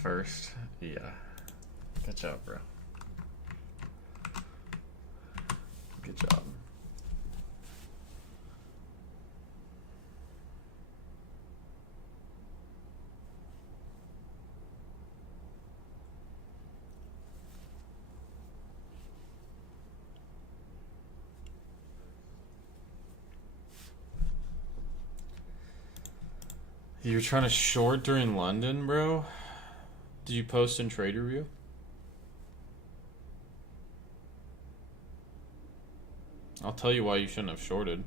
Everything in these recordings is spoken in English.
First, yeah. Good job, bro. Good job. You're trying to short during London, bro? Did you post in Trade Review? I'll tell you why you shouldn't have shorted.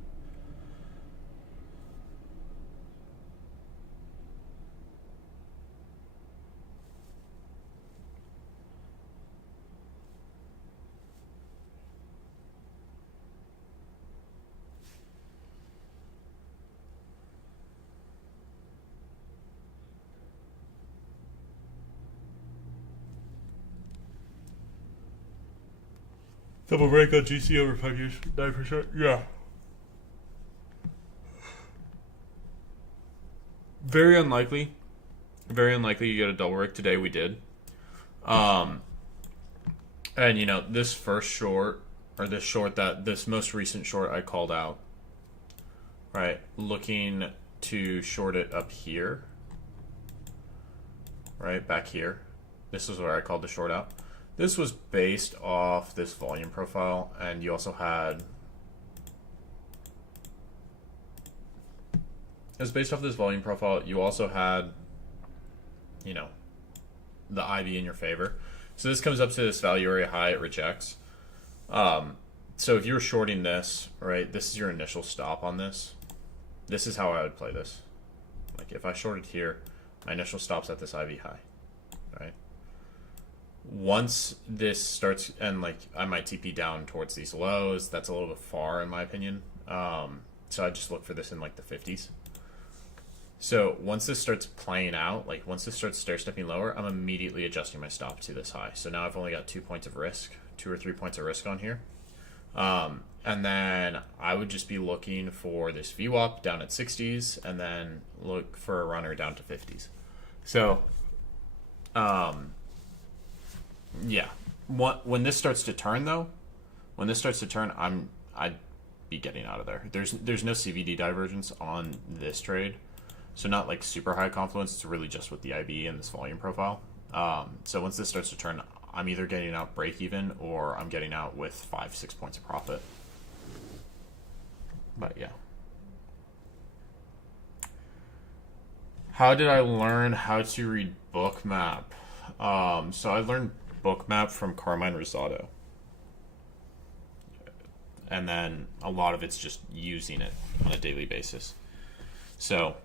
Double break on GC over 5 years, 9%. Yeah. Very unlikely. Very unlikely you get a double break today. We did. And you know, this first short, or this short that this most recent short I called out, right? Looking to short it up here, right? Back here. This is where I called the short out. This was based off this volume profile, and you also had... It was based off this volume profile. You also had, you know, the IB in your favor. So this comes up to this value area high, it rejects. So if you're shorting this, right, this is your initial stop on this. This is how I would play this. Like if I shorted here, my initial stop's at this IB high, right? Once this starts, and like I might TP down towards these lows, that's a little bit far in my opinion. So I just look for this in like the 50s. So once this starts playing out, like once this starts stair stepping lower, I'm immediately adjusting my stop to this high. So now I've only got 2 points of risk, 2 or 3 points of risk on here. And then I would just be looking for this VWAP down at 60s and then look for a runner down to 50s. So, yeah, when this starts to turn though, when this starts to turn, I'd be getting out of there. There's no CVD divergence on this trade. So not like super high confluence, it's really just with the IB and this volume profile. So once this starts to turn, I'm either getting out break even or I'm getting out with 5-6 points of profit. But yeah. How did I learn how to read Bookmap? So I learned Bookmap from Carmine Rosado. And then a lot of it's just using it on a daily basis. So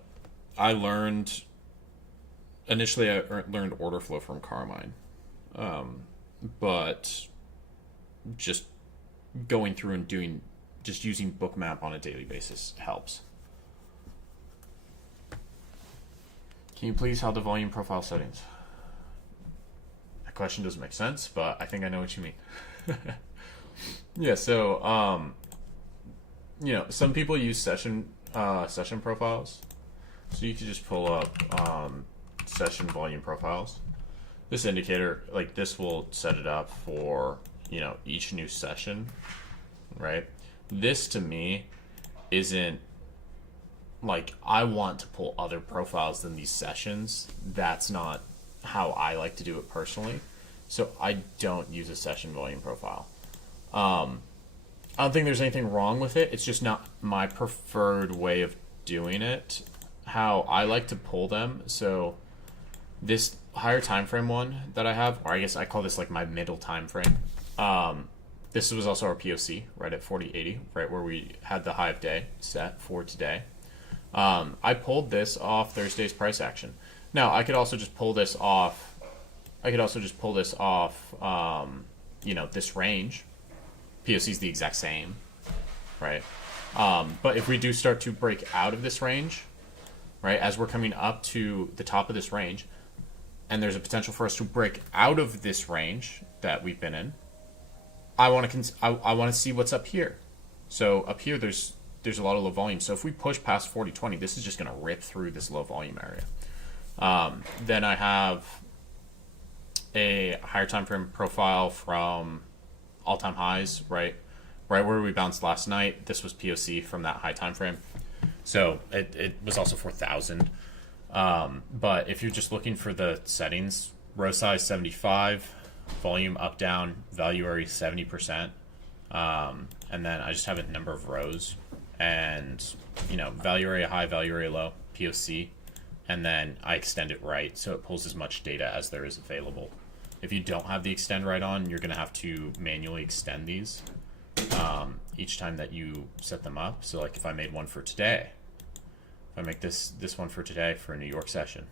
I learned, initially I learned order flow from Carmine. But just going through and just using Bookmap on a daily basis helps. Can you please have the volume profile settings? That question doesn't make sense, but I think I know what you mean. Yeah, so you know, some people use session profiles. So you can just pull up session volume profiles. This indicator, like this will set it up for, you know, each new session, right? This to me isn't like I want to pull other profiles than these sessions. That's not how I like to do it personally. So I don't use a session volume profile. I don't think there's anything wrong with it. It's just not my preferred way of doing it. How I like to pull them. So this higher time frame one that I have, or I guess I call this like my middle time frame. This was also our POC, right at 40.80, right where we had the high of day set for today. I pulled this off Thursday's price action. Now I could also just pull this off. You know, this range, POC is the exact same, right? But if we do start to break out of this range, right, as we're coming up to the top of this range, and there's a potential for us to break out of this range that we've been in, I want to see what's up here. So up here, there's a lot of low volume. So if we push past 4020, this is just going to rip through this low volume area. Then I have a higher time frame profile from all-time highs, right where we bounced last night. This was POC from that high time frame. So it was also 4,000. But if you're just looking for the settings, row size 75, volume up, down, value area 70%. And then I just have a number of rows and, value area high, value area low, POC. And then I extend it right so it pulls as much data as there is available. If you don't have the extend right on, you're going to have to manually extend these each time that you set them up. So like if I made one for today, if I make this one for today for a New York session,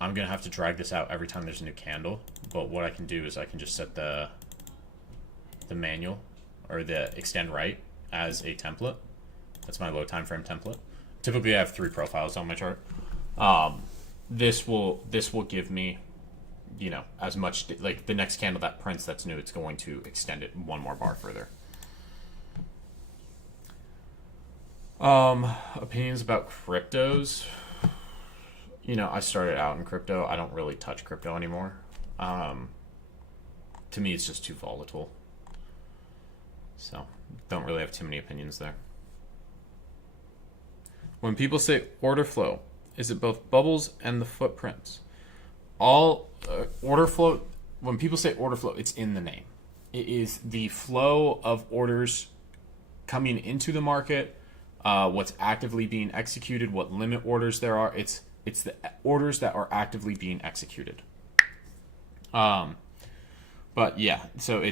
I'm going to have to drag this out every time there's a new candle. But what I can do is I can just set the manual or the extend right as a template. That's my low time frame template. Typically I have 3 profiles on my chart. This will give me, as much, like the next candle that prints that's new, it's going to extend it one more bar further. Opinions about cryptos. I started out in crypto. I don't really touch crypto anymore. To me, it's just too volatile. So, don't really have too many opinions there. When people say order flow, is it both bubbles and the footprints? Order flow, when people say order flow, it's in the name. It is the flow of orders coming into the market, what's actively being executed, what limit orders there are. It's the orders that are actively being executed. But yeah, so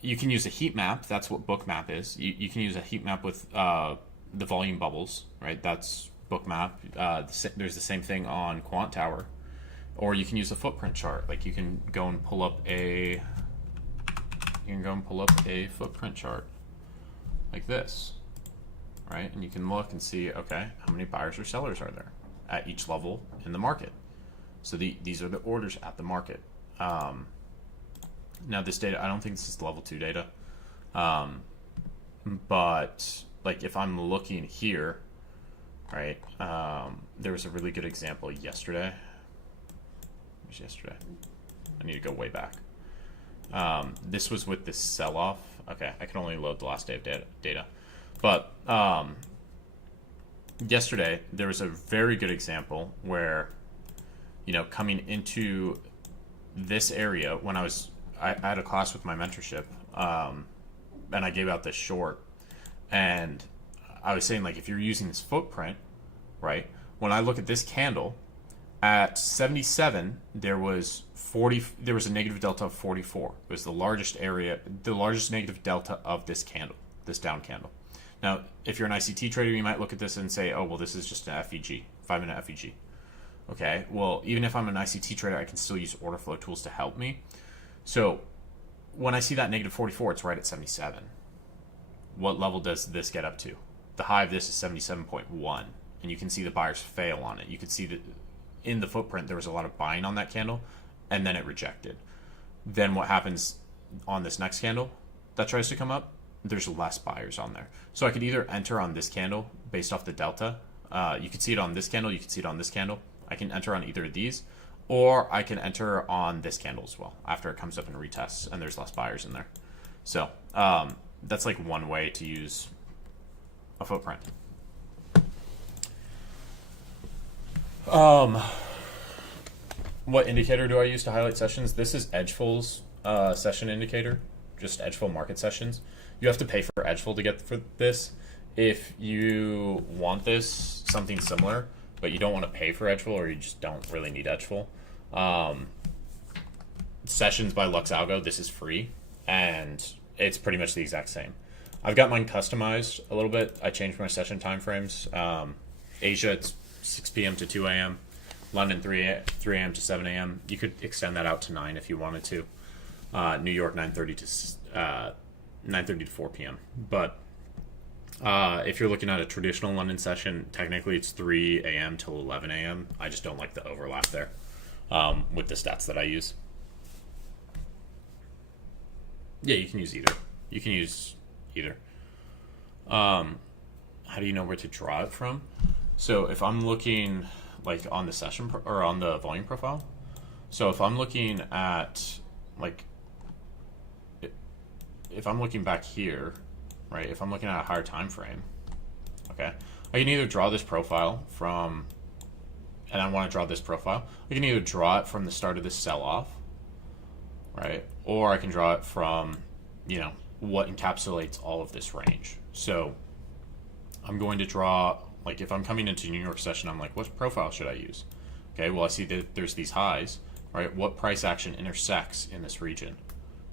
you can use a heat map. That's what bookmap is. You can use a heat map with the volume bubbles, right? That's bookmap. There's the same thing on Quant Tower. Or you can use a footprint chart. Like you can go and pull up a footprint chart like this, right? And you can look and see, okay, how many buyers or sellers are there at each level in the market? So these are the orders at the market. Now this data, I don't think this is level 2 data. But like if I'm looking here, right? There was a really good example yesterday. It was yesterday. I need to go way back. This was with this sell-off. Okay, I can only load the last day of data. But yesterday, there was a very good example where, coming into this area, when I had a class with my mentorship, and I gave out this short, and I was saying, like, if you're using this footprint, right, when I look at this candle, at 77, there was a negative delta of 44. It was the largest negative delta of this candle, this down candle. Now, if you're an ICT trader, you might look at this and say, oh, well, this is just an FEG, 5-minute FEG. Okay, well, even if I'm an ICT trader, I can still use order flow tools to help me. So when I see that negative 44, it's right at 77. What level does this get up to? The high of this is 77.1, and you can see the buyers fail on it. You can see that in the footprint, there was a lot of buying on that candle, and then it rejected. Then what happens on this next candle that tries to come up? There's less buyers on there. So I could either enter on this candle based off the delta. You can see it on this candle. You can see it on this candle. I can enter on either of these, or I can enter on this candle as well after it comes up and retests and there's less buyers in there. So that's like one way to use a footprint. What indicator do I use to highlight sessions? This is Edgefull's session indicator, just Edgefull market sessions. You have to pay for Edgefull to get for this. If you want this, something similar, but you don't want to pay for Edgefull, or you just don't really need Edgefull, Sessions by LuxAlgo, this is free, and it's pretty much the exact same. I've got mine customized a little bit. I changed my session timeframes. Asia, it's 6 p.m. to 2 a.m. London, 3 a.m. to 7 a.m. You could extend that out to 9 if you wanted to. New York, 9:30 to 9:30 to 4 p.m. But if you're looking at a traditional London session, technically it's 3 a.m. till 11 a.m. I just don't like the overlap there with the stats that I use. Yeah, you can use either. You can use either. How do you know where to draw it from? So if I'm looking like on the session or on the volume profile, so if I'm looking at like, if I'm looking back here, right? If I'm looking at a higher time frame, okay, I can either draw this profile from, and I want to draw this profile. I can either draw it from the start of this sell-off, right? Or I can draw it from, you know, what encapsulates all of this range. So I'm going to draw, like if I'm coming into New York session, I'm like, what profile should I use? Okay, well I see that there's these highs, right? What price action intersects in this region?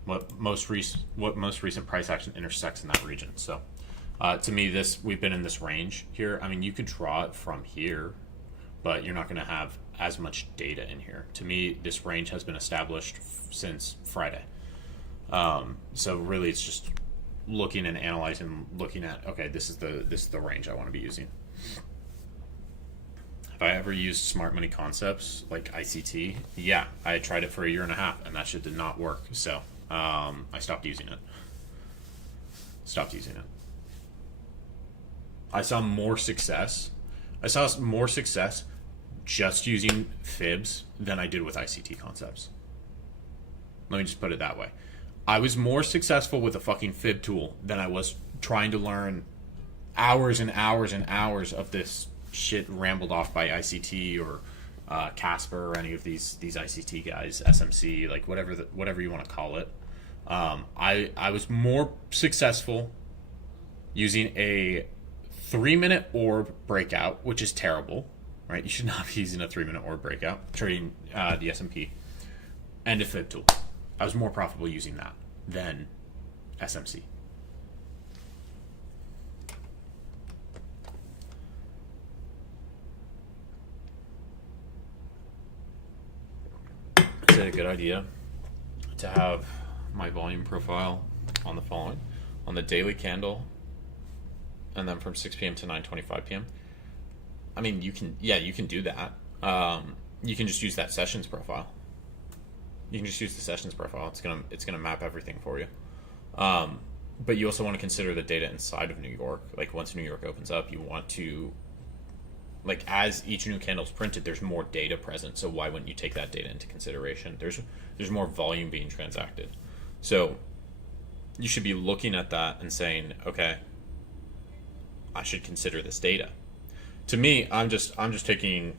What most recent price action intersects in that region? So to me, we've been in this range here. I mean, you could draw it from here, but you're not going to have as much data in here. To me, this range has been established since Friday. So really, it's just looking and analyzing, looking at, okay, this is the range I want to be using. Have I ever used smart money concepts like ICT? Yeah, I tried it for 1.5 years, and that shit did not work. So I stopped using it. I saw more success just using fibs than I did with ICT concepts. Let me just put it that way. I was more successful with a fucking fib tool than I was trying to learn hours and hours and hours of this shit rambled off by ICT or Casper or any of these ICT guys, SMC, like whatever you want to call it. I was more successful using a 3-minute orb breakout, which is terrible, right? You should not be using a 3-minute orb breakout, trading the S&P, and a fib tool. I was more profitable using that than SMC. Is it a good idea to have my volume profile on the following? On the daily candle, and then from 6 p.m. to 9:25 p.m. I mean, you can do that. You can just use that sessions profile. You can just use the sessions profile. It's gonna map everything for you. But you also want to consider the data inside of New York. Like once New York opens up, you want to, like as each new candle is printed, there's more data present. So why wouldn't you take that data into consideration? There's more volume being transacted. So you should be looking at that and saying, okay, I should consider this data. To me, I'm just taking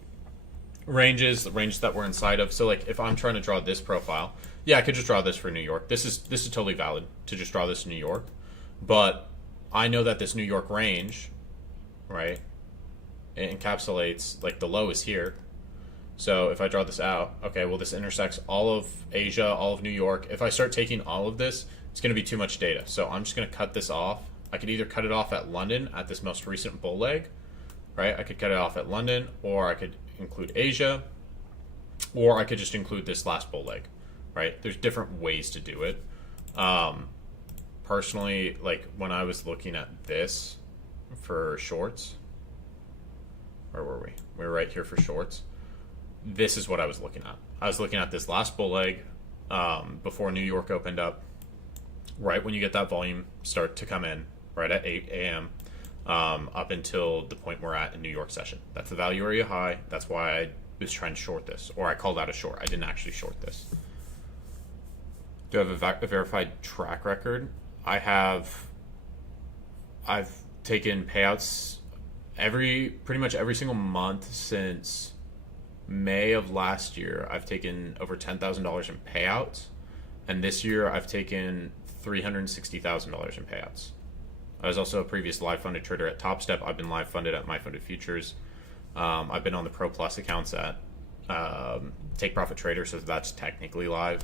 the ranges that we're inside of. So like if I'm trying to draw this profile, yeah, I could just draw this for New York. This is totally valid to just draw this in New York. But I know that this New York range, right, it encapsulates, like the low is here. So if I draw this out, okay, well this intersects all of Asia, all of New York. If I start taking all of this, it's going to be too much data. So I'm just going to cut this off. I could either cut it off at London at this most recent bull leg, right? I could cut it off at London, or I could include Asia, or I could just include this last bull leg, right? There's different ways to do it. Personally, like when I was looking at this for shorts, where were we? We were right here for shorts. This is what I was looking at. I was looking at this last bull leg before New York opened up, right when you get that volume start to come in, right at 8 a.m. Up until the point we're at in New York session. That's the value area high. That's why I was trying to short this, or I called that a short. I didn't actually short this. Do I have a verified track record? I've taken payouts pretty much every single month since May of last year. I've taken over $10,000 in payouts, and this year I've taken $360,000 in payouts. I was also a previous live funded trader at Top Step. I've been live funded at My Funded Futures. I've been on the Pro Plus accounts at Take Profit Trader, so that's technically live.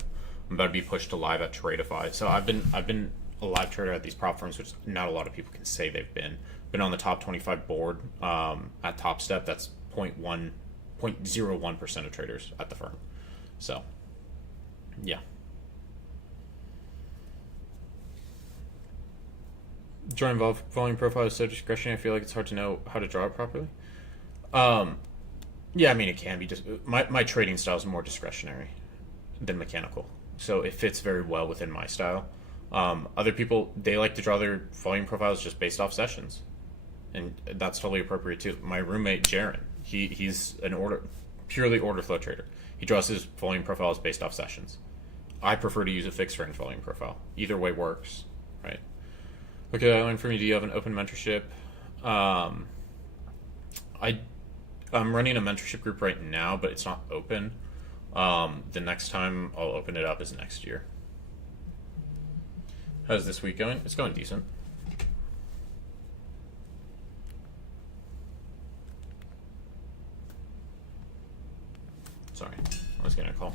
I'm about to be pushed to live at Tradeify. So I've been a live trader at these prop firms, which not a lot of people can say they've been. Been on the top 25 board at Top Step. That's 0.01% of traders at the firm. So, yeah. Drawing volume profile is so discretionary. I feel like it's hard to know how to draw it properly. Um, yeah, I mean it can be just my trading style is more discretionary than mechanical, so it fits very well within my style. Other people they like to draw their volume profiles just based off sessions, and that's totally appropriate too. My roommate Jaron, he's an purely order flow trader. He draws his volume profiles based off sessions. I prefer to use a fixed range volume profile. Either way works, right? Okay, I learned from you. Do you have an open mentorship? Um, I I'm running a mentorship group right now, but it's not open. The next time I'll open it up is next year. How's this week going? It's going decent. Sorry, I was getting a call.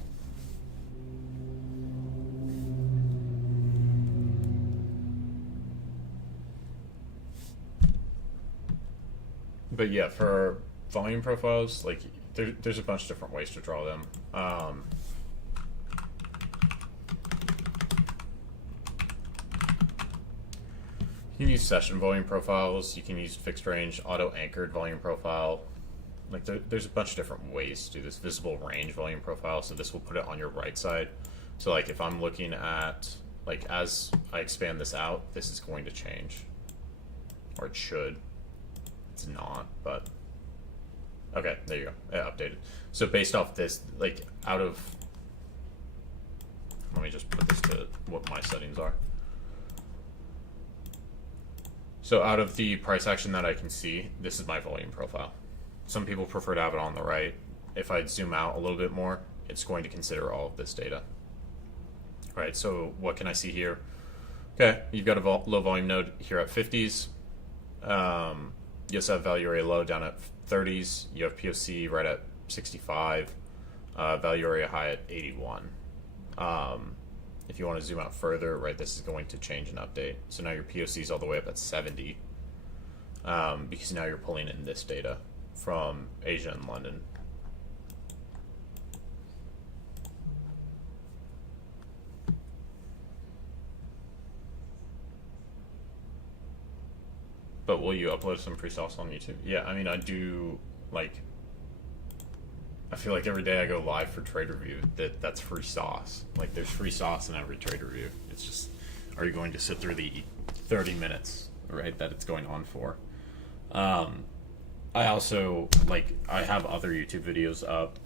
But yeah, for volume profiles, like there's a bunch of different ways to draw them. You can use session volume profiles. You can use fixed range, auto anchored volume profile. Like there's a bunch of different ways to do this. Visible range volume profile. So this will put it on your right side. So like if I'm looking at like as I expand this out, this is going to change, or it should. It's not, but okay, there you go. Yeah, updated. So based off this, like out of, let me just put this to what my settings are. So out of the price action that I can see, this is my volume profile. Some people prefer to have it on the right. If I zoom out a little bit more, it's going to consider all of this data. All right, so what can I see here? Okay, you've got a low volume node here at 50s. You also have value area low down at 30s. You have POC right at 65. Value area high at 81. If you want to zoom out further, right, this is going to change and update. So now your POC is all the way up at 70, because now you're pulling in this data from Asia and London. But will you upload some free sauce on YouTube? Yeah, I mean, I do, like, I feel like every day I go live for trade review, that's free sauce. Like, there's free sauce in every trade review. It's just, are you going to sit through the 30 minutes, right, that it's going on for? I also, like, I have other YouTube videos up.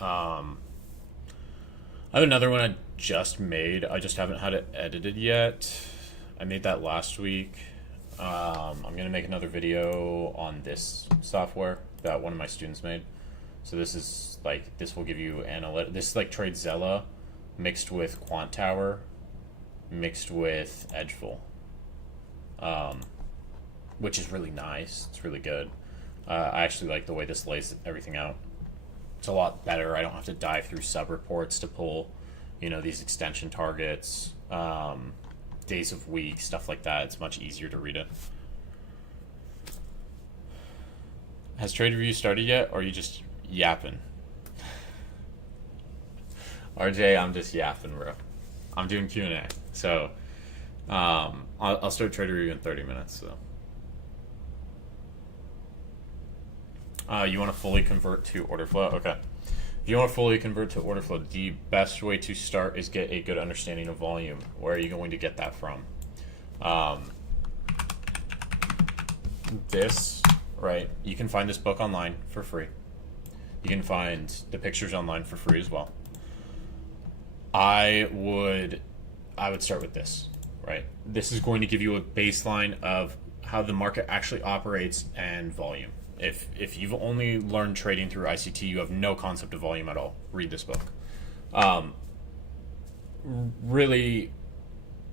I have another one I just made. I just haven't had it edited yet. I made that last week. I'm going to make another video on this software that one of my students made. So this is like, this will give you this is like TradeZella mixed with Quant Tower mixed with Edgeful, which is really nice. It's really good. I actually like the way this lays everything out. It's a lot better. I don't have to dive through sub reports to pull, these extension targets, days of week, stuff like that. It's much easier to read it. Has trade review started yet, or are you just yapping? RJ, I'm just yapping, bro. I'm doing Q&A. So I'll start trade review in 30 minutes. So you want to fully convert to order flow? Okay. If you want to fully convert to order flow, the best way to start is get a good understanding of volume. Where are you going to get that from? Right? You can find this book online for free. You can find the pictures online for free as well. I would start with this, right? This is going to give you a baseline of how the market actually operates and volume. If you've only learned trading through ICT, you have no concept of volume at all. Read this book. Really,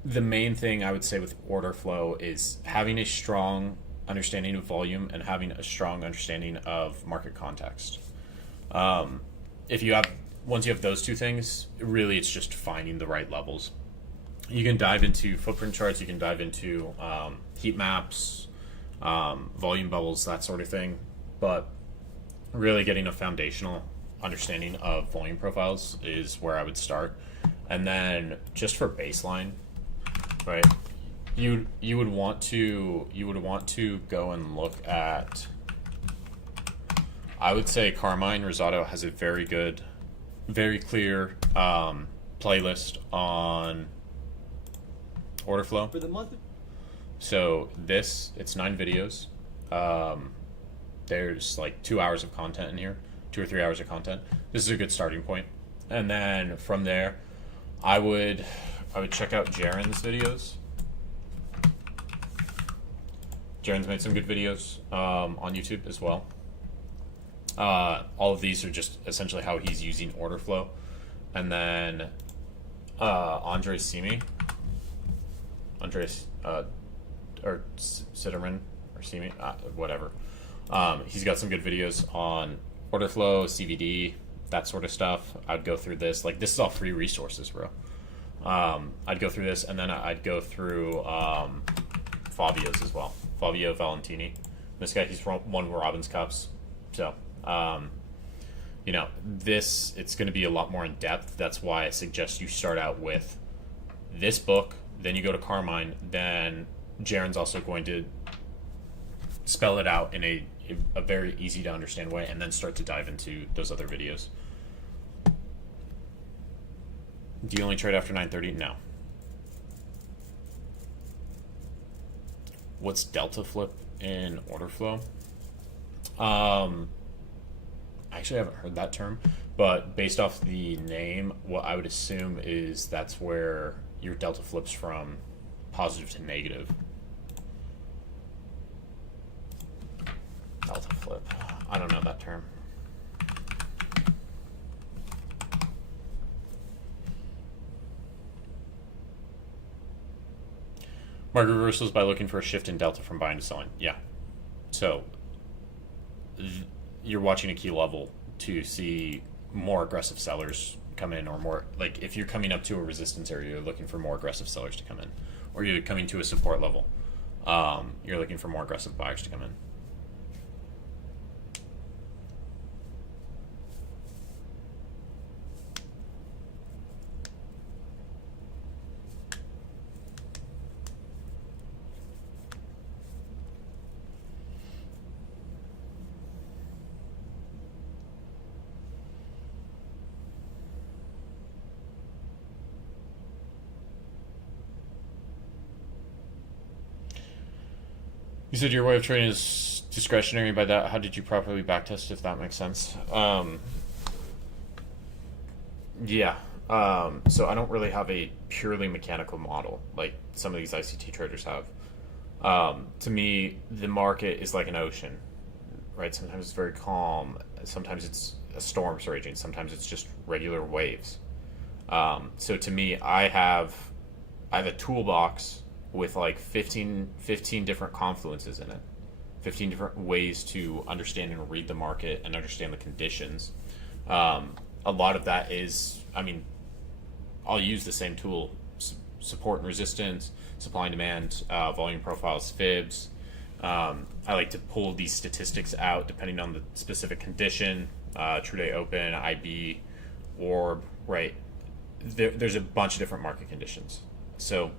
the main thing I would say with order flow is having a strong understanding of volume and having a strong understanding of market context. Once you have those two things, really it's just finding the right levels. You can dive into footprint charts. You can dive into heat maps, volume bubbles, that sort of thing, but really getting a foundational understanding of volume profiles is where I would start. And then just for baseline, right, You would want to go and look at. I would say Carmine Rosado has a very good, very clear playlist on order flow. For the month. So it's 9 videos. There's like 2 hours of content in here, 2 or 3 hours of content. This is a good starting point, and then from there, I would check out Jaren's videos. Jaren's made some good videos on YouTube as well. All of these are just essentially how he's using order flow, and then Andres Simi, or Sitterman or Simi, whatever. He's got some good videos on order flow, CVD, that sort of stuff. I'd go through this. Like, this is all free resources, bro. I'd go through this, and then I'd go through Fabio's as well. Fabio Valentini. This guy, he's won Robbins Cups. So, it's going to be a lot more in depth. That's why I suggest you start out with this book, then you go to Carmine, then Jaren's also going to spell it out in a very easy to understand way, and then start to dive into those other videos. Do you only trade after 9:30? No. What's delta flip in order flow? I actually haven't heard that term, but based off the name, what I would assume is that's where your delta flips from positive to negative. Delta flip. I don't know that term. Market reversals by looking for a shift in delta from buying to selling. Yeah. So you're watching a key level to see more aggressive sellers come in, or more, like, if you're coming up to a resistance area, you're looking for more aggressive sellers to come in, or you're coming to a support level, you're looking for more aggressive buyers to come in. You said your way of trading is discretionary. By that, how did you properly backtest, if that makes sense? Yeah. So I don't really have a purely mechanical model like some of these ICT traders have. To me, the market is like an ocean, right? Sometimes it's very calm. Sometimes it's a storm's raging. Sometimes it's just regular waves. So to me, I have a toolbox with like 15 different confluences in it, 15 different ways to understand and read the market and understand the conditions. A lot of that is, I'll use the same tool: support and resistance, supply and demand, volume profiles, fibs. I like to pull these statistics out depending on the specific condition, true day open, IB, orb, right? There's a bunch of different market conditions. So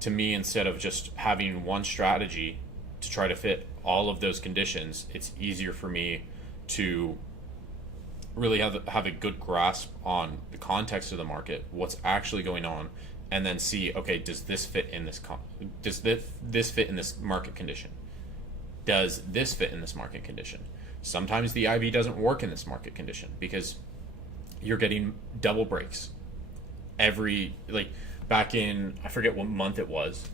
to me, instead of just having one strategy to try to fit all of those conditions, it's easier for me to really have a good grasp on the context of the market, what's actually going on, and then see, okay, does this fit in this does this fit in this market condition? Does this fit in this market condition? Sometimes the IB doesn't work in this market condition because you're getting double breaks back in, I forget what month it was.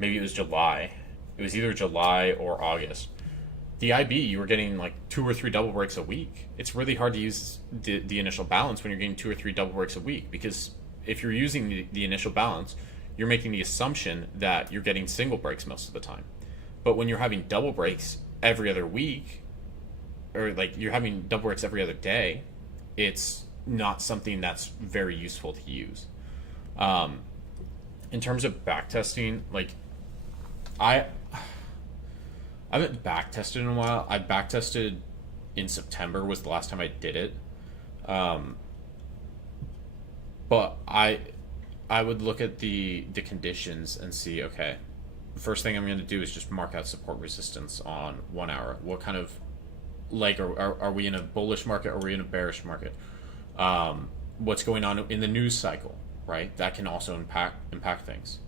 Maybe it was July. It was either July or August. The IB, you were getting like 2 or 3 double breaks a week. It's really hard to use the initial balance when you're getting 2 or 3 double breaks a week, because if you're using the initial balance, you're making the assumption that you're getting single breaks most of the time. But when you're having double breaks every other week, or like you're having double breaks every other day, it's not something that's very useful to use. In terms of backtesting, like I haven't backtested in a while. I backtested in September was the last time I did it. But I would look at the conditions and see, okay, first thing I'm going to do is just mark out support resistance on 1 hour. What kind of, like, are we in a bullish market or are we in a bearish market? What's going on in the news cycle, right? That can also impact things.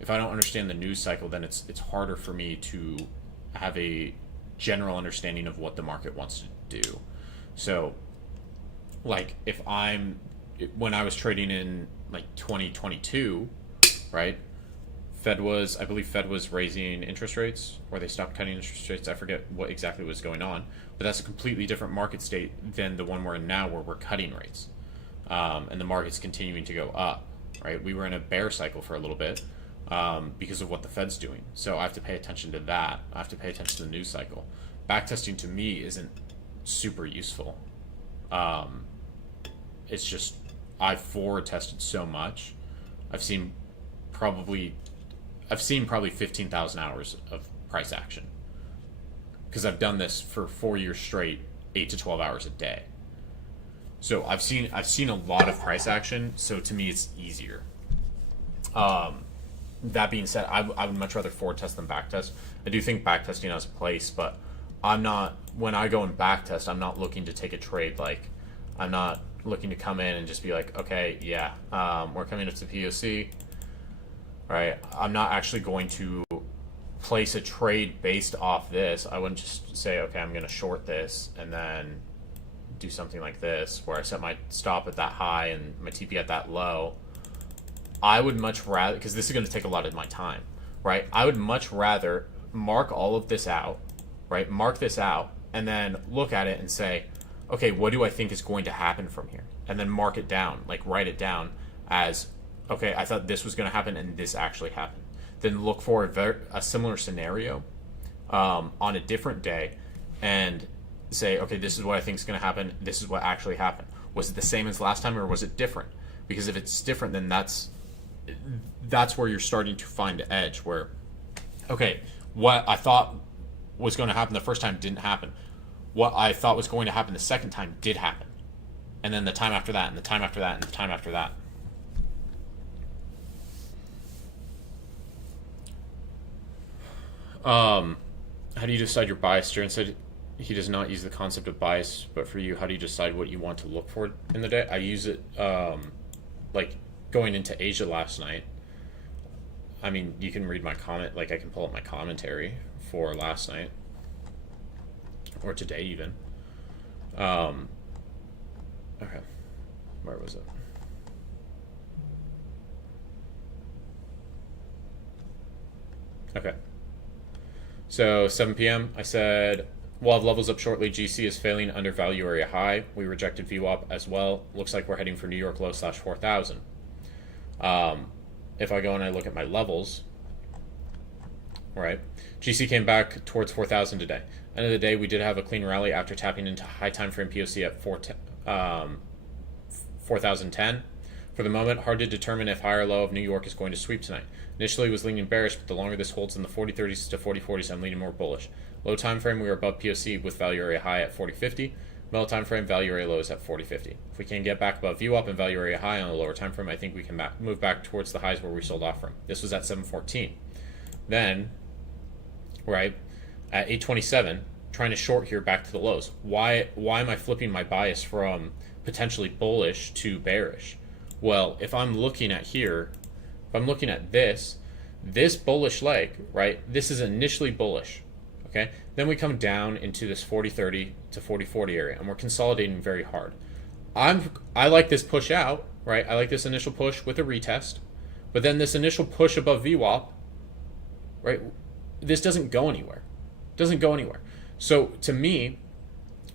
If I don't understand the news cycle, then it's harder for me to have a general understanding of what the market wants to do. So, like, when I was trading in like 2022, right? I believe Fed was raising interest rates, or they stopped cutting interest rates. I forget what exactly was going on, but that's a completely different market state than the one we're in now, where we're cutting rates, and the market's continuing to go up, right? We were in a bear cycle for a little bit because of what the Fed's doing. So I have to pay attention to that. I have to pay attention to the news cycle. Backtesting to me isn't super useful. It's just, I've forward tested so much. I've seen probably 15,000 hours of price action, because I've done this for 4 years straight, 8 to 12 hours a day. So I've seen a lot of price action. So to me, it's easier. That being said, I would much rather forward test than back test. I do think back testing has a place, but when I go and back test, I'm not looking to take a trade. Like, I'm not looking to come in and just be like, okay, yeah, we're coming up to POC, right? I'm not actually going to place a trade based off this. I wouldn't just say, okay, I'm going to short this and then do something like this where I set my stop at that high and my TP at that low. I would much rather, because this is going to take a lot of my time, right? I would much rather mark all of this out, right? Mark this out and then look at it and say, okay, what do I think is going to happen from here? And then mark it down, like write it down as, okay, I thought this was going to happen and this actually happened. Then look for a similar scenario on a different day and say, okay, this is what I think is going to happen. This is what actually happened. Was it the same as last time or was it different? Because if it's different, then that's where you're starting to find an edge where, okay, what I thought was going to happen the first time didn't happen. What I thought was going to happen the second time did happen. And then the time after that, and the time after that, and the time after that. How do you decide your bias? Jaron said he does not use the concept of bias, but for you, how do you decide what you want to look for in the day? I use it like going into Asia last night. I mean, you can read my comment, like I can pull up my commentary for last night or today even. Okay, where was it? Okay, so 7 p.m. I said, we'll have levels up shortly. GC is failing under value area high. We rejected VWAP as well. Looks like we're heading for New York low / 4,000. If I go and I look at my levels, right, GC came back towards 4,000 today. End of the day, we did have a clean rally after tapping into high time frame POC at 4,010. For the moment, hard to determine if high or low of New York is going to sweep tonight. Initially, was leaning bearish, but the longer this holds in the 40.30s to 40.40s, I'm leaning more bullish. Low time frame, we are above POC with value area high at 40.50. Middle time frame, value area low is at 40.50. If we can get back above VWAP and value area high on the lower time frame, I think we can move back towards the highs where we sold off from. This was at 714. Then, right, at 827, trying to short here back to the lows. Why am I flipping my bias from potentially bullish to bearish? Well, if I'm looking at here, if I'm looking at this bullish leg, right, this is initially bullish, okay? Then we come down into this 40.30 to 40.40 area, and we're consolidating very hard. I like this push out, right? I like this initial push with a retest, but then this initial push above VWAP, right, this doesn't go anywhere. Doesn't go anywhere. So to me,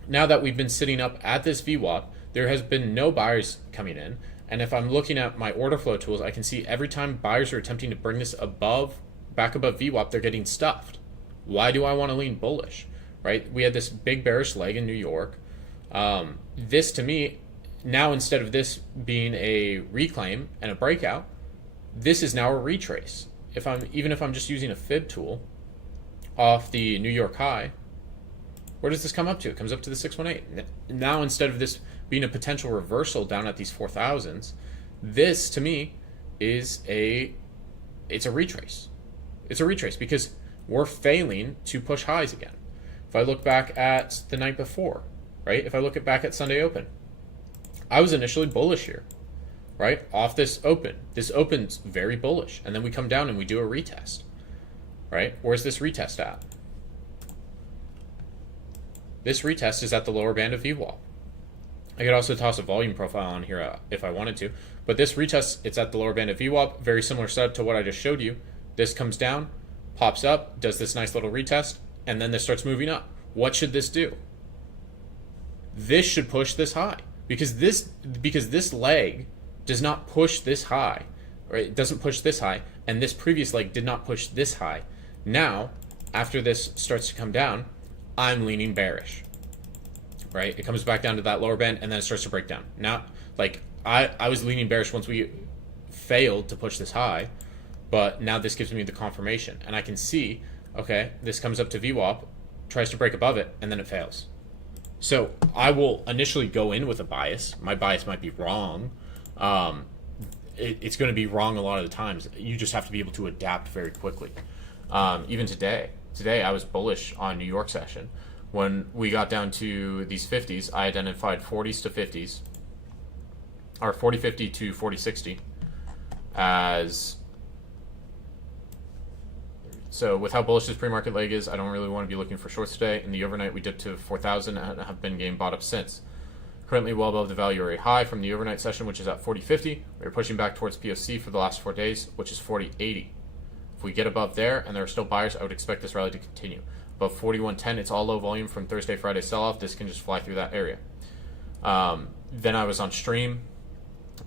now that we've been sitting up at this VWAP, there has been no buyers coming in. And if I'm looking at my order flow tools, I can see every time buyers are attempting to bring this back above VWAP, they're getting stuffed. Why do I want to lean bullish, right? We had this big bearish leg in New York. This to me, now instead of this being a reclaim and a breakout, this is now a retrace. Even if I'm just using a fib tool off the New York high, where does this come up to? It comes up to the 618. Now instead of this being a potential reversal down at these 4,000s, this to me is it's a retrace. It's a retrace because we're failing to push highs again. If I look back at the night before, right? If I look back at Sunday Open, I was initially bullish here, right? Off this open. This open's very bullish. And then we come down and we do a retest, right? Where's this retest at? This retest is at the lower band of VWAP. I could also toss a volume profile on here if I wanted to. But this retest, it's at the lower band of VWAP. Very similar setup to what I just showed you. This comes down, pops up, does this nice little retest, and then this starts moving up. What should this do? This should push this high. Because this leg does not push this high. Right? It doesn't push this high. And this previous leg did not push this high. Now, after this starts to come down, I'm leaning bearish. Right? It comes back down to that lower band and then it starts to break down. Now, like, I was leaning bearish once we failed to push this high, but now this gives me the confirmation. And I can see, okay, this comes up to VWAP, tries to break above it, and then it fails. So I will initially go in with a bias. My bias might be wrong. It's going to be wrong a lot of the times. You just have to be able to adapt very quickly. Even today I was bullish on New York session. When we got down to these 50s, I identified 40s to 50s, or 40-50 to 40-60 as... So with how bullish this pre-market leg is, I don't really want to be looking for shorts today. In the overnight, we dipped to 4,000 and have been getting bought up since. Currently well above the value area high from the overnight session, which is at 40.50. We're pushing back towards POC for the last 4 days, which is 40.80. If we get above there and there are still buyers, I would expect this rally to continue. Above 41.10, it's all low volume from Thursday, Friday sell-off. This can just fly through that area. Then I was on stream,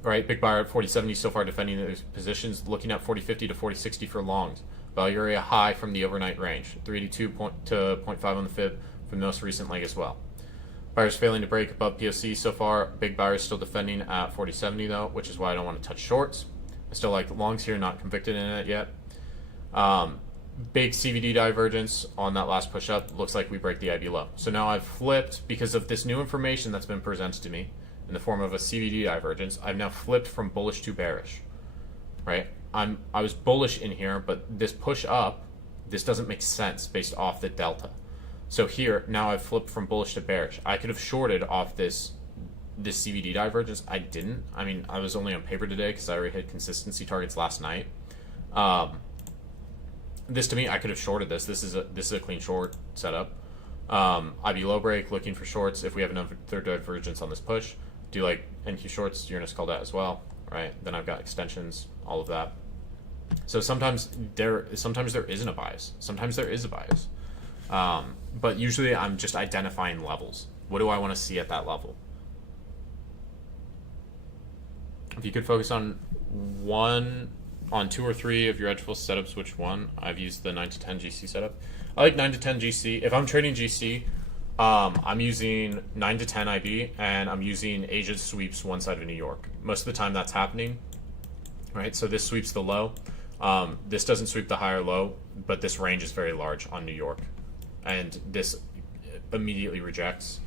right? Big buyer at 40.70 so far defending those positions, looking at 40.50 to 40.60 for longs. Value area high from the overnight range, 382 to 0.5 on the fib from the most recent leg as well. Buyers failing to break above POC so far. Big buyers still defending at 40.70 though, which is why I don't want to touch shorts. I still like the longs here, not convicted in it yet. Big CVD divergence on that last push up. Looks like we break the IB low. So now I've flipped because of this new information that's been presented to me in the form of a CVD divergence. I've now flipped from bullish to bearish, right? I was bullish in here, but this push up, this doesn't make sense based off the delta. So here, now I've flipped from bullish to bearish. I could have shorted off this CVD divergence. I didn't. I mean, I was only on paper today because I already hit consistency targets last night. This to me, I could have shorted this. This is a clean short setup. IB low break, looking for shorts. If we have another divergence on this push, do like NQ shorts, Uranus called that as well, right? Then I've got extensions, all of that. So sometimes there isn't a bias. Sometimes there is a bias. But usually I'm just identifying levels. What do I want to see at that level? If you could focus on two or three of your edge full setups, which one? I've used the 9 to 10 GC setup. I like 9 to 10 GC. If I'm trading GC, I'm using 9 to 10 IB, and I'm using Asia sweeps one side of New York. Most of the time that's happening, right? So this sweeps the low. This doesn't sweep the high or low, but this range is very large on New York. And this immediately rejects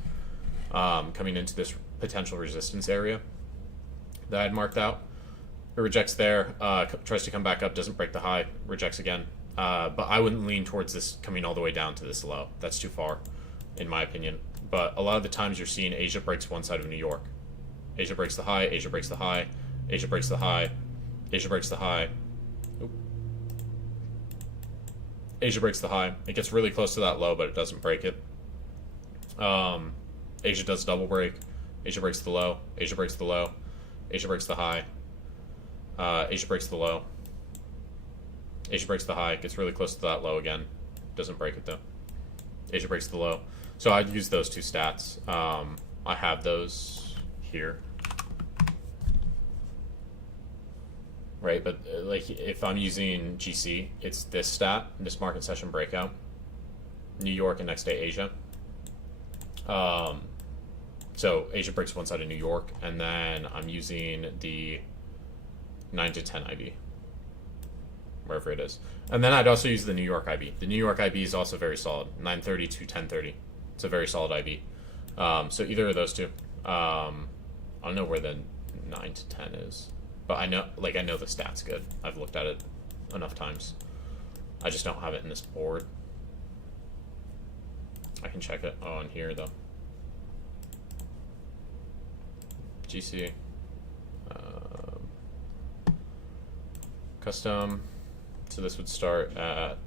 coming into this potential resistance area that I had marked out. It rejects there, tries to come back up, doesn't break the high, rejects again. But I wouldn't lean towards this coming all the way down to this low. That's too far, in my opinion. But a lot of the times you're seeing Asia breaks one side of New York. Asia breaks the high, Asia breaks the high, Asia breaks the high, Asia breaks the high. Oop. Asia breaks the high. It gets really close to that low, but it doesn't break it. Asia does double break. Asia breaks the low. Asia breaks the low. Asia breaks the high. Asia breaks the low. Asia breaks the high. Gets really close to that low again. Doesn't break it though. Asia breaks the low. So I'd use those two stats. I have those here. Right, but like if I'm using GC, it's this stat, this market session breakout, New York and next day Asia. So Asia breaks one side of New York, and then I'm using the 9 to 10 IB, wherever it is. And then I'd also use the New York IB. The New York IB is also very solid, 930 to 1030. It's a very solid IB. So either of those two. I don't know where the 9 to 10 is. But I know the stat's good. I've looked at it enough times. I just don't have it in this board. I can check it on here though. GC. Custom. So this would start at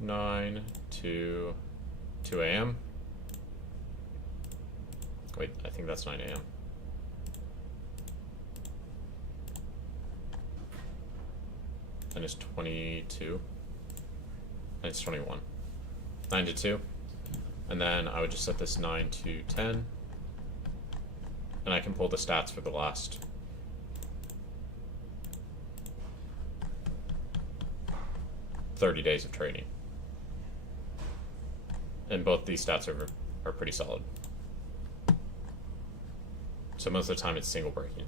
9 to 2 a.m. Wait, I think that's 9 a.m. And it's 22. And it's 21. 9 to 2. And then I would just set this 9 to 10. And I can pull the stats for the last 30 days of trading. And both these stats are pretty solid. So most of the time it's single breaking.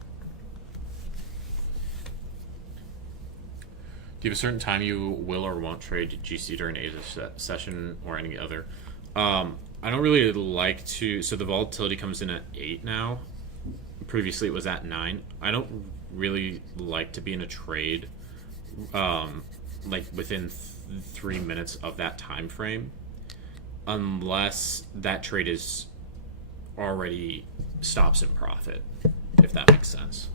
Do you have a certain time you will or won't trade GC during a session or any other? I don't really like to, so the volatility comes in at 8 now. Previously it was at 9. I don't really like to be in a trade like within 3 minutes of that time frame, unless that trade is already stops in profit, if that makes sense.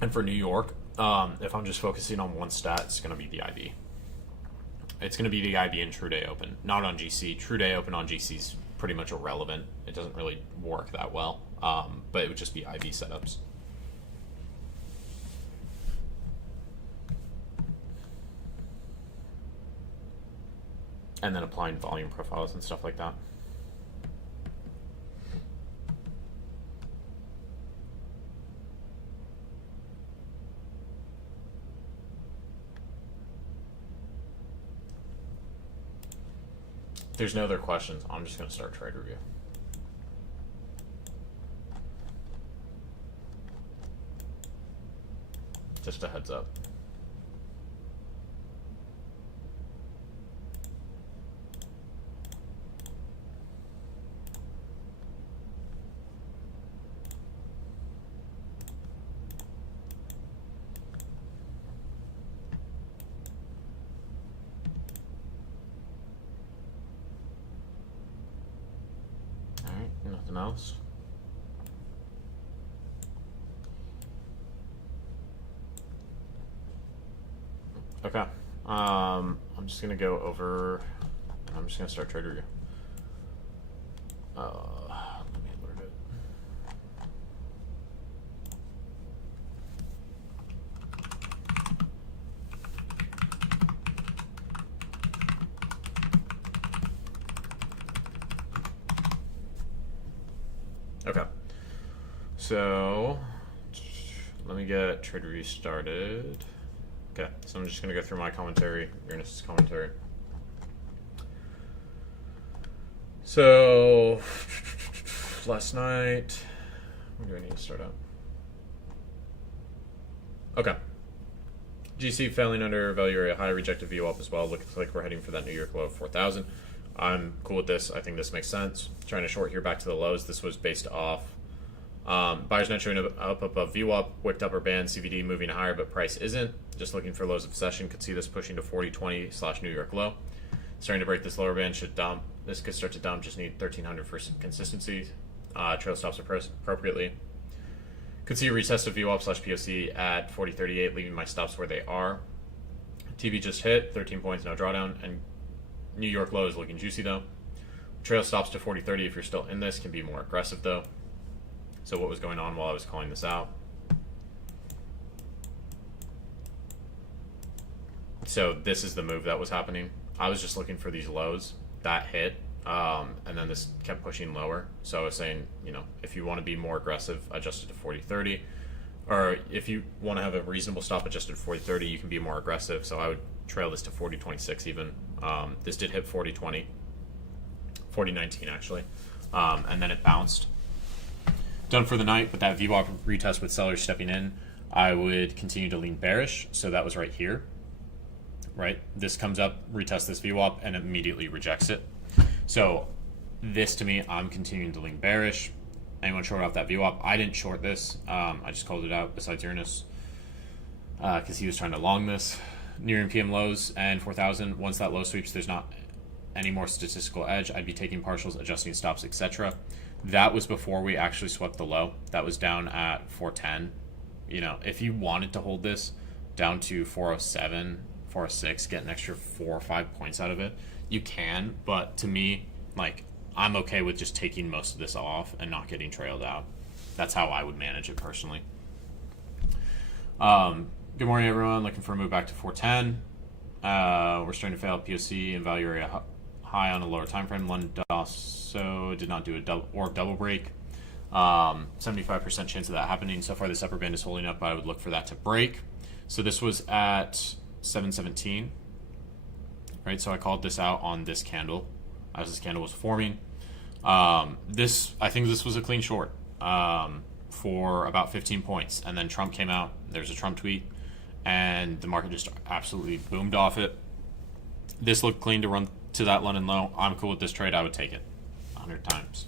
And for New York, if I'm just focusing on one stat, it's going to be the IB. It's going to be the IB in True Day Open, not on GC. True Day Open on GC is pretty much irrelevant. It doesn't really work that well, but it would just be IB setups. And then applying volume profiles and stuff like that. If there's no other questions, I'm just going to start trade review. Just a heads up. Nothing else. Okay. I'm just gonna go over. I'm just gonna start trade review. Let me alert it. Okay, so let me get trade review started. Okay, so I'm just going to go through my commentary, Ernest's commentary. So last night, where do I need to start out? Okay. GC failing under value area high, rejected VWAP as well. Looks like we're heading for that New York low of 4,000. I'm cool with this. I think this makes sense. Trying to short here back to the lows. This was based off buyers not showing up above VWAP, wicked upper band, CVD moving higher, but price isn't. Just looking for lows of session. Could see this pushing to 4020 / New York low. Starting to break this lower band, should dump. This could start to dump. Just need 1300 for some consistency. Trail stops appropriately. Could see a retest of VWAP / POC at 4038, leaving my stops where they are. TV just hit 13 points, no drawdown, and New York low is looking juicy though. Trail stops to 4030 if you're still in this, can be more aggressive though. So what was going on while I was calling this out? So this is the move that was happening. I was just looking for these lows that hit, and then this kept pushing lower. So I was saying, you know, if you want to be more aggressive, adjust it to 4030, or if you want to have a reasonable stop adjusted to 4030, you can be more aggressive. So I would trail this to 4026 even. This did hit 4020, 4019 actually, and then it bounced. Done for the night, but that VWAP retest with sellers stepping in, I would continue to lean bearish. So that was right here, right? This comes up, retest this VWAP, and immediately rejects it. So this to me, I'm continuing to lean bearish, anyone short off that VWAP. I didn't short this. I just called it out besides Uranus because he was trying to long this nearing PM lows and 4,000. Once that low sweeps, there's not any more statistical edge. I'd be taking partials, adjusting stops, etc. That was before we actually swept the low. That was down at 410. You know, if you wanted to hold this down to 407, 406, get an extra 4 or 5 points out of it, you can. But to me, like, I'm okay with just taking most of this off and not getting trailed out. That's how I would manage it personally. Good morning, everyone. Looking for a move back to 410. We're starting to fail at POC and value area high on a lower time frame. London also did not do a double break. 75% chance of that happening. So far, this upper band is holding up, but I would look for that to break. So this was at 717, right? So I called this out on this candle as this candle was forming. I think this was a clean short for about 15 points. And then Trump came out. There's a Trump tweet. And the market just absolutely boomed off it. This looked clean to run to that London low. I'm cool with this trade. I would take it 100 times.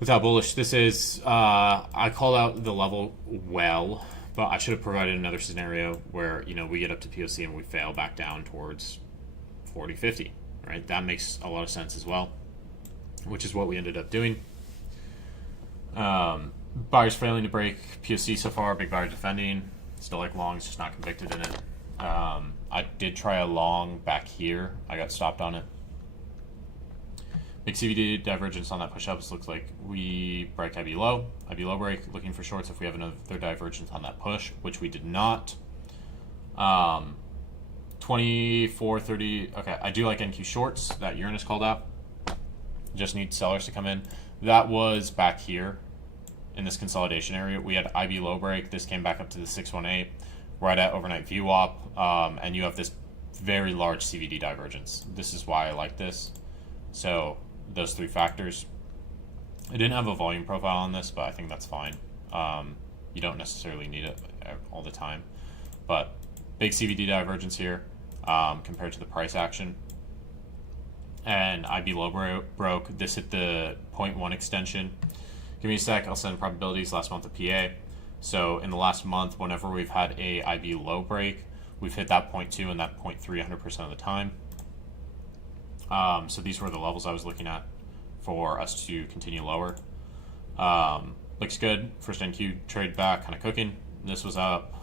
With how bullish this is, I called out the level well, but I should have provided another scenario where, you know, we get up to POC and we fail back down towards 40, 50, right? That makes a lot of sense as well, which is what we ended up doing. Buyers failing to break POC so far, big buyer defending. Still like longs, just not convicted in it. I did try a long back here. I got stopped on it. Big CVD divergence on that push-ups. Looks like we break IB low. IB low break, looking for shorts if we have another divergence on that push, which we did not. 24, 30. Okay, I do like NQ shorts that Uranus called out. Just need sellers to come in. That was back here in this consolidation area. We had IB low break. This came back up to the 618, right at overnight VWAP, and you have this very large CVD divergence. This is why I like this. So those three factors. I didn't have a volume profile on this, but I think that's fine. You don't necessarily need it all the time, but big CVD divergence here compared to the price action. And IB low broke. This hit the 0.1 extension. Give me a sec. I'll send probabilities last month of PA. So in the last month, whenever we've had a IB low break, we've hit that 0.2 and that 0.3 100% of the time. So these were the levels I was looking at for us to continue lower. Looks good. First NQ trade back, kind of cooking. This was up,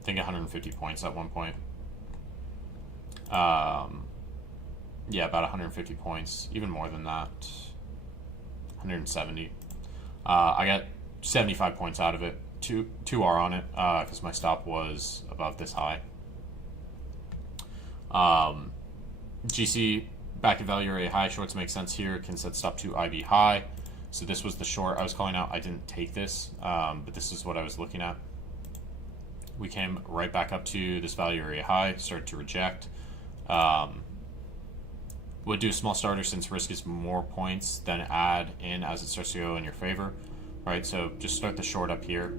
I think 150 points at one point. Yeah, about 150 points, even more than that. 170. I got 75 points out of it. 2R on it because my stop was above this high. GC back at value area high. Shorts make sense here. Can set stop to IB high. So this was the short I was calling out. I didn't take this, but this is what I was looking at. We came right back up to this value area high. Started to reject. Would do a small starter since risk is more points, then add in as it starts to go in your favor, right? So just start the short up here,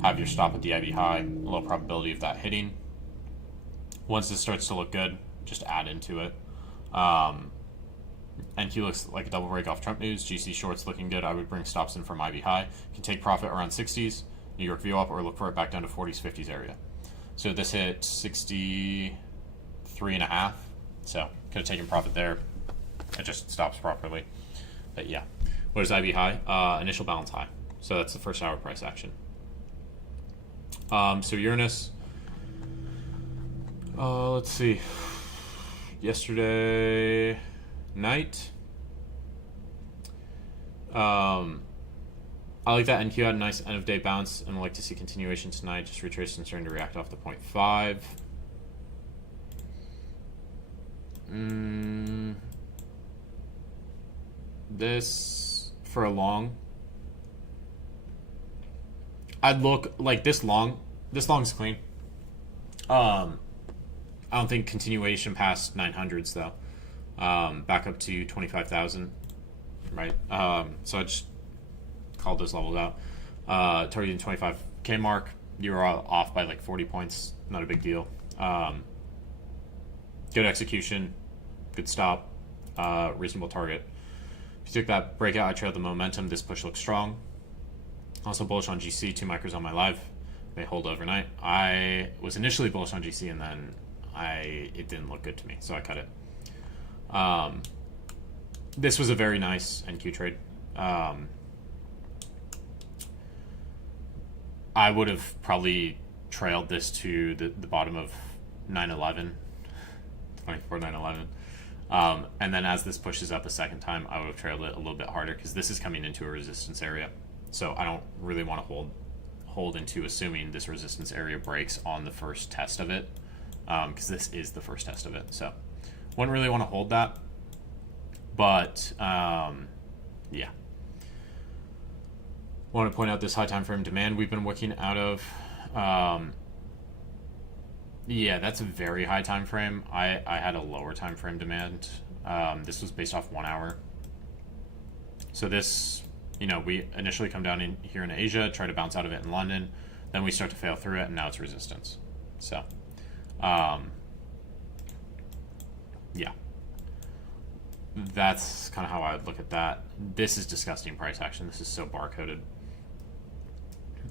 have your stop at the IB high, a low probability of that hitting. Once this starts to look good, just add into it. NQ looks like a double break off Trump news. GC shorts looking good. I would bring stops in from IB high. Can take profit around 60s, New York VWAP, or look for it back down to 40s, 50s area. So this hit 63.5. So could have taken profit there. It just stops properly. But yeah. What is IB high? Initial balance high. So that's the first hour price action. So Uranus. Let's see. Yesterday night. I like that NQ had a nice end of day bounce and I'd like to see continuation tonight. Just retrace and starting to react off the 0.5. This for a long. I'd look like this long. This long's clean. I don't think continuation past 900s though. Back up to 25,000, right? So I just called those levels out. Targeting 25K mark. You were off by like 40 points. Not a big deal. Good execution. Good stop, reasonable target. If you took that breakout, I trailed the momentum. This push looks strong. Also bullish on GC, 2 micros on my live. They hold overnight. I was initially bullish on GC, and then it didn't look good to me, so I cut it. This was a very nice NQ trade. I would have probably trailed this to the bottom of 911, 24.911. And then as this pushes up a second time, I would have trailed it a little bit harder because this is coming into a resistance area. So I don't really want to hold into assuming this resistance area breaks on the first test of it, because this is the first test of it. So wouldn't really want to hold that. But yeah. Want to point out this high time frame demand we've been working out of. Yeah, that's a very high time frame. I had a lower time frame demand. This was based off 1 hour. So this, we initially come down in here in Asia, try to bounce out of it in London, then we start to fail through it, and now it's resistance. So, yeah. That's kind of how I would look at that. This is disgusting price action. This is so bar-coded.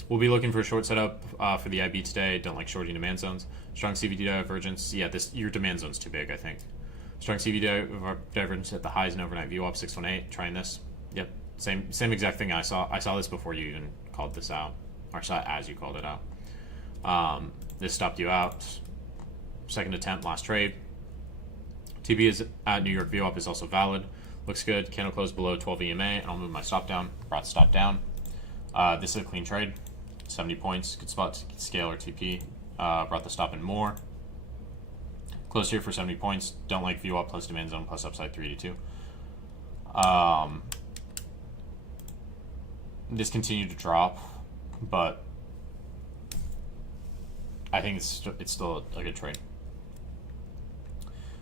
We'll be looking for a short setup for the IB today. Don't like shorting demand zones. Strong CVD divergence. Yeah, your demand zone's too big, I think. Strong CVD divergence at the highs and overnight VWAP 618. Trying this. Yep, same exact thing I saw. I saw this before you even called this out, or saw it as you called it out. This stopped you out. Second attempt, last trade. TB is at New York VWAP is also valid. Looks good. Candle close below 12 EMA, and I'll move my stop down. Brought the stop down. This is a clean trade. 70 points. Good spot to scale or TP. Brought the stop in more. Close here for 70 points. Don't like VWAP plus demand zone plus upside 3 to 2. This continued to drop, but I think it's still a good trade.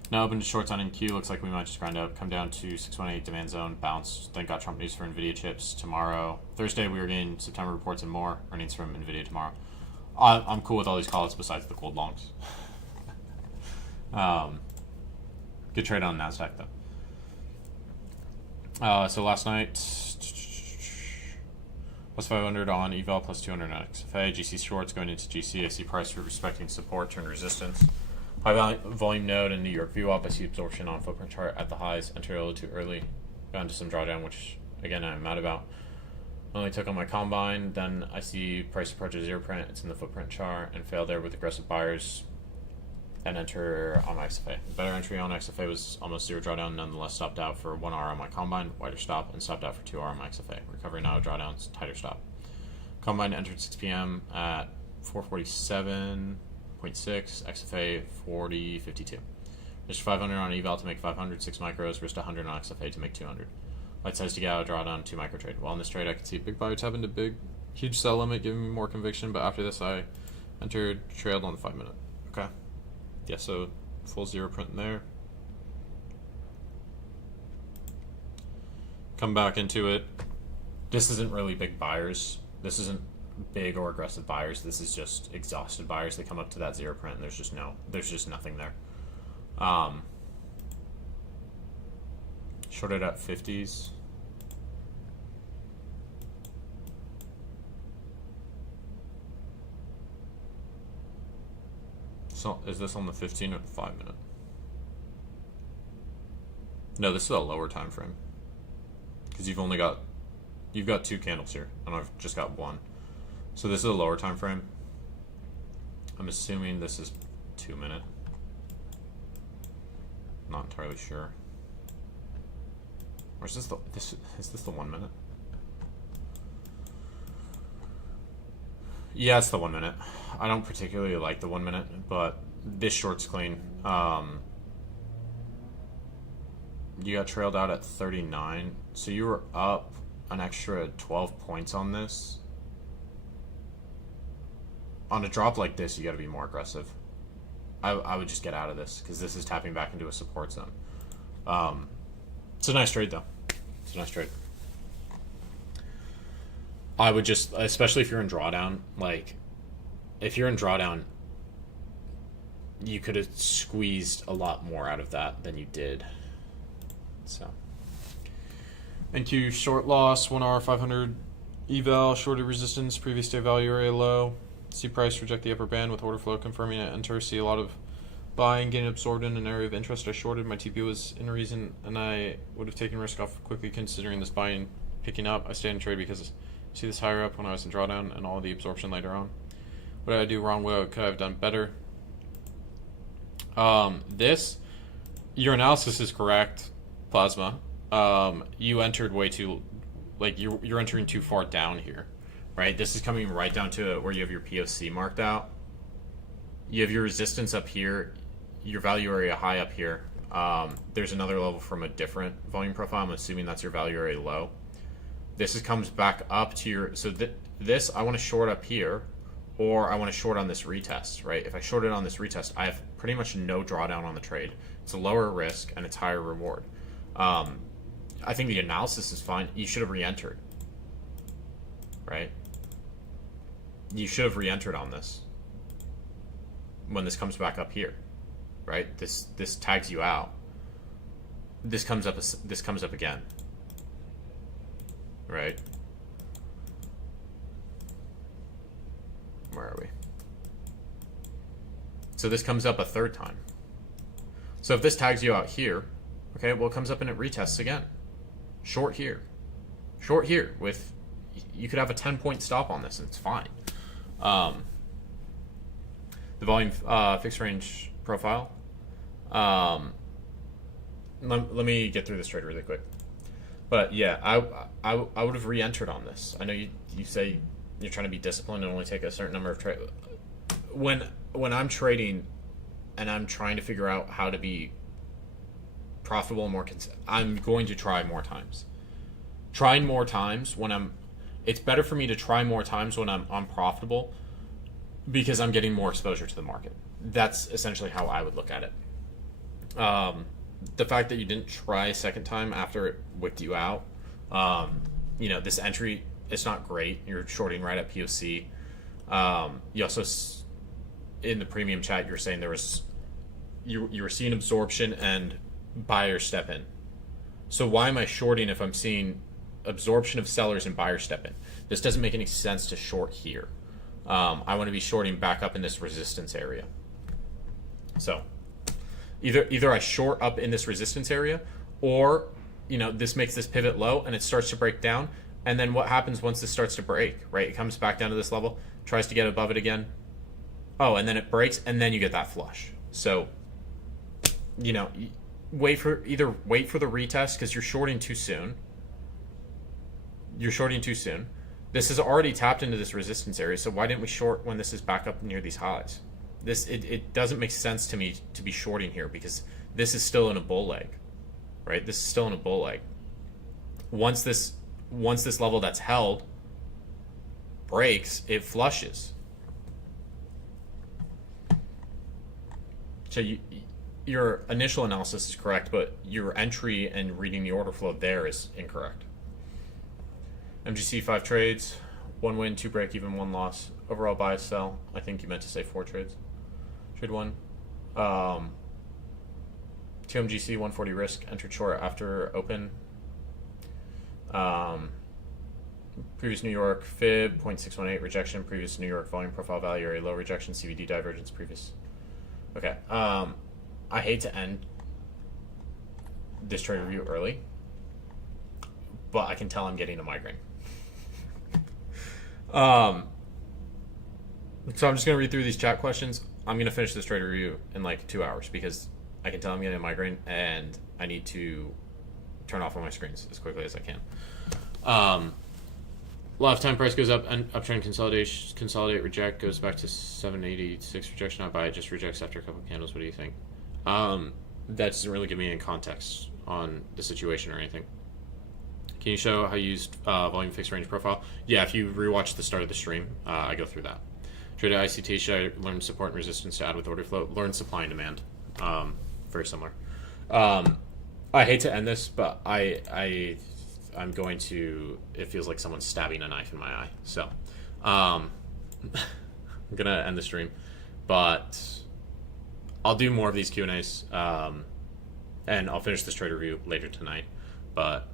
Now open to shorts on NQ. Looks like we might just grind up, come down to 618 demand zone, bounce. Then got Trump news for NVIDIA chips tomorrow. Thursday we were getting September reports and more earnings from NVIDIA tomorrow. I'm cool with all these calls besides the cold longs. Good trade on NASDAQ though. So last night, plus 500 on eval, plus 200 on XFA. GC shorts going into GC. I see price respecting support, turn resistance. High volume node in New York VWAP. I see absorption on footprint chart at the highs. Enter a little too early. Got into some drawdown, which again I'm mad about. Only took on my combine. Then I see price approaches zero print. It's in the footprint chart and failed there with aggressive buyers. And enter on my XFA. Better entry on XFA was almost zero drawdown. Nonetheless, stopped out for 1 hour on my combine. Wider stop and stopped out for 2 hour on my XFA. Recovery now drawdowns. Tighter stop. Combine entered 6 p.m. at 447. 0.6, XFA 40.52. Risk 500 on eval to make 500, 6 micros, risk 100 on XFA to make 200. Light size to get out, draw down 2 micro trade. Well, in this trade, I could see big buyer tap into big, huge sell limit, giving me more conviction, but after this, I entered, trailed on the 5 minute. Okay. Yeah, so full zero print there. Come back into it. This isn't really big buyers. This isn't big or aggressive buyers. This is just exhausted buyers. They come up to that zero print and there's just nothing there. Shorted at 50s. So is this on the 15 or the 5 minute? No, this is a lower time frame. Because you've got 2 candles here, and I've just got 1. So this is a lower time frame. I'm assuming this is 2 minute. Not entirely sure. Or is this the 1 minute? Yeah, it's the 1 minute. I don't particularly like the 1 minute, but this short's clean. You got trailed out at 39, so you were up an extra 12 points on this. On a drop like this, you got to be more aggressive. I would just get out of this because this is tapping back into a support zone. It's a nice trade though. It's a nice trade. I would just, especially if you're in drawdown, like if you're in drawdown, you could have squeezed a lot more out of that than you did. So NQ short loss, 1 hour 500 eval, shorted resistance, previous day value area low. See price, reject the upper band with order flow confirming it. Enter, see a lot of buying, getting absorbed in an area of interest. I shorted, my TP was in reason, and I would have taken risk off quickly considering this buying picking up. I stayed in trade because I see this higher up when I was in drawdown and all the absorption later on. What did I do wrong? What could I have done better? Your analysis is correct, Plasma. You entered way too, like you're entering too far down here, right? This is coming right down to where you have your POC marked out. You have your resistance up here, your value area high up here. There's another level from a different volume profile. I'm assuming that's your value area low. This comes back up to your, so this I want to short up here, or I want to short on this retest, right? If I short it on this retest, I have pretty much no drawdown on the trade. It's a lower risk and it's higher reward. I think the analysis is fine. You should have re-entered, right? You should have re-entered on this when this comes back up here, right? This tags you out. This comes up again, right? Where are we? So this comes up a third time. So if this tags you out here, okay, well, it comes up and it retests again. Short here. Short here with, you could have a 10-point stop on this and it's fine. The volume fixed range profile. Let me get through this trade really quick. But yeah, I would have re-entered on this. I know you say you're trying to be disciplined and only take a certain number of trades. When I'm trading and I'm trying to figure out how to be profitable and more I'm going to try more times. Trying more times when it's better for me to try more times when I'm unprofitable because I'm getting more exposure to the market. That's essentially how I would look at it. The fact that you didn't try a second time after it wicked you out, this entry, it's not great. You're shorting right at POC. You also, in the premium chat, you were saying you were seeing absorption and buyer step in. So why am I shorting if I'm seeing absorption of sellers and buyer step in? This doesn't make any sense to short here. I want to be shorting back up in this resistance area. So either I short up in this resistance area, or this makes this pivot low and it starts to break down. And then what happens once this starts to break, right? It comes back down to this level, tries to get above it again. Oh, and then it breaks, and then you get that flush. So, wait for the retest because you're shorting too soon. This has already tapped into this resistance area, so why didn't we short when this is back up near these highs? It doesn't make sense to me to be shorting here because this is still in a bull leg, right? This is still in a bull leg. Once this level that's held breaks, it flushes. So your initial analysis is correct, but your entry and reading the order flow there is incorrect. MGC 5 trades, 1 win, 2 break even, 1 loss. Overall buy, sell. I think you meant to say 4 trades. Trade 1. 2 MGC, 140 risk. Entered short after open. Previous New York fib 0.618 rejection. Previous New York volume profile value area low rejection. CVD divergence. Previous. Okay. I hate to end this trade review early, but I can tell I'm getting a migraine. So I'm just gonna read through these chat questions. I'm gonna finish this trade review in like 2 hours because I can tell I'm getting a migraine and I need to turn off all my screens as quickly as I can. Lifetime price goes up and uptrend consolidate, reject, goes back to 786 rejection, not buy it, just rejects after a couple of candles. What do you think? That doesn't really give me any context on the situation or anything. Can you show how you used volume fixed range profile? Yeah, if you rewatch the start of the stream, I go through that. Traded ICT, should I learn support and resistance to add with order flow? Learn supply and demand. Very similar. I hate to end this, but I'm going to. It feels like someone's stabbing a knife in my eye. So, I'm gonna end the stream, but I'll do more of these Q&As, and I'll finish this trade review later tonight. But